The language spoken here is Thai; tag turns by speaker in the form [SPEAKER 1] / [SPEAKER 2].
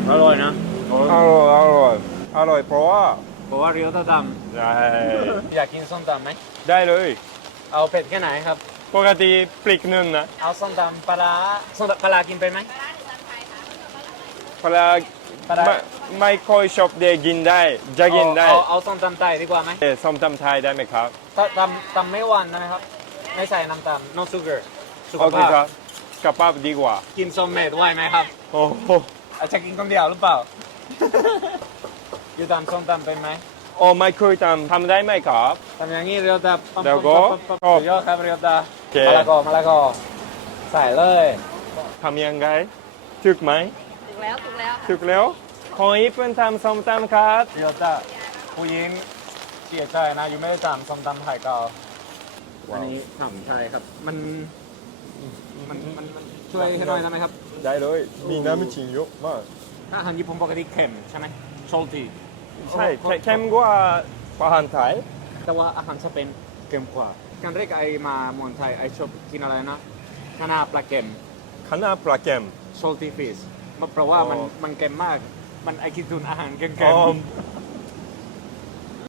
[SPEAKER 1] อร่อยนะ
[SPEAKER 2] อร่อยอร่อยอร่อยเพราะว่า
[SPEAKER 1] เพราะว่าเรียวตาด
[SPEAKER 2] ได้
[SPEAKER 1] ำอยากกินส้มตำไหม
[SPEAKER 2] ได้เลย
[SPEAKER 1] เอาเผ็ดแค่ไหนครับ
[SPEAKER 2] ปกติปลิกหนึ่งนะ
[SPEAKER 1] เอาส้มตำปลาร้าส้มตำปลาร้ากินเป็นไหม
[SPEAKER 2] เพราะว่า
[SPEAKER 1] ปลาร้า
[SPEAKER 2] ไม่ค่อยชอบเด็กกินได้จะกินได้
[SPEAKER 1] เอาส้มตำไทยดีกว่าไหม
[SPEAKER 2] ส้มตำไทยได้ไหมครับ
[SPEAKER 1] ตำไม่หวานนะครับ ไม่ใส่น้ำตาล no sugar สุข
[SPEAKER 2] โอเค
[SPEAKER 1] ภาพ
[SPEAKER 2] ครับกระเป๋าดีกว่า
[SPEAKER 1] กินส้มเม็ดไหวไหมครับ
[SPEAKER 2] โอ้โห
[SPEAKER 1] อาจจะกินคนเดียวหรือเปล่า อยู่ตำส้มตำเป็นไหม
[SPEAKER 2] โอ้ไม่เคยทำได้ไหมครับ
[SPEAKER 1] ทำอย่างนี้เรียวตาปั๊ม
[SPEAKER 2] แล้วก็
[SPEAKER 1] ปั๊มสุดยอดครับเรียวตา
[SPEAKER 2] โอเค
[SPEAKER 1] มะละกอมะละกอใส่เลย
[SPEAKER 2] ทำยังไงถึกไหม
[SPEAKER 3] ถูกแล้วถูกแล้วค่ะ
[SPEAKER 2] ถึกแล้วขออีกเป็นทำส้มตำครับ
[SPEAKER 1] เรียวตาผู้หญิงเสียใจนะอยู่ไม่ได้ตำส้มตำไทยก็อันนี้ทำไทยครับ มันช่วยให้หน่อยได้ไหมครับ
[SPEAKER 2] ได้เลยมีน้ำจิ้มเยอะมาก
[SPEAKER 1] ถ้าอาหารญี่ปุ่นปกติเค็มใช่ไหมโชลตี
[SPEAKER 2] ใช่เข้มกว่าอาหารไทย
[SPEAKER 1] แต่ว่าอาหารสเปนเค็มกว่าการเรียกไอมาเมืองไทยไอชอบกินอะไรนะคานาปลาเค็ม
[SPEAKER 2] คณะปลาเค็ม
[SPEAKER 1] โชลตีฟิชเพราะว่ามันเค็มมากมันไอคิดถึงอาหารเค็ม
[SPEAKER 2] อ๋อ
[SPEAKER 1] ๆ